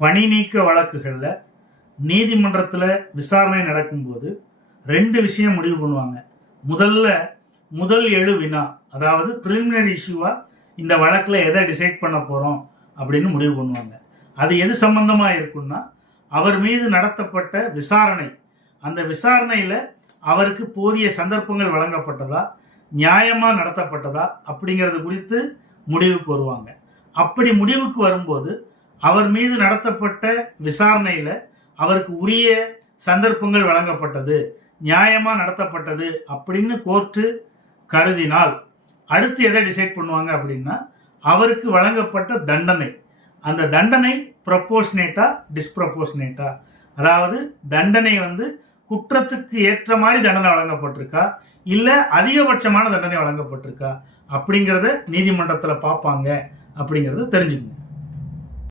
பணி நீக்க வழக்குகளில் நீதிமன்றத்தில் விசாரணை நடக்கும்போது 2 விஷயம் முடிவு பண்ணுவாங்க. முதல் எழு வினா, அதாவது ப்ரிலிமினரி இஷ்யூவா இந்த வழக்கில் எதை டிசைட் பண்ண போகிறோம் அப்படின்னு முடிவு பண்ணுவாங்க. அது எது சம்பந்தமாக இருக்குன்னா, அவர் மீது நடத்தப்பட்ட விசாரணை, அந்த விசாரணையில் அவருக்கு போதிய சந்தர்ப்பங்கள் வழங்கப்பட்டதா, நியாயமாக நடத்தப்பட்டதா அப்படிங்கிறது குறித்து முடிவுக்கு வருவாங்க. அப்படி முடிவுக்கு வரும்போது அவர் மீது நடத்தப்பட்ட விசாரணையில் அவருக்கு உரிய சந்தர்ப்பங்கள் வழங்கப்பட்டது, நியாயமாக நடத்தப்பட்டது அப்படின்னு கோர்ட்டு கருதினால் அடுத்து எதை டிசைட் பண்ணுவாங்க அப்படின்னா, அவருக்கு வழங்கப்பட்ட தண்டனை, அந்த தண்டனை ப்ரொபோர்ஷனேட்டா டிஸ்ப்ரொபோர்ஷனேட்டா, அதாவது தண்டனை குற்றத்துக்கு ஏற்ற மாதிரி தண்டனை வழங்கப்பட்டிருக்கா இல்லை அதிகபட்சமான தண்டனை வழங்கப்பட்டிருக்கா அப்படிங்கிறத நீதிமன்றத்தில் பார்ப்பாங்க அப்படிங்கிறத தெரிஞ்சுக்கணும்.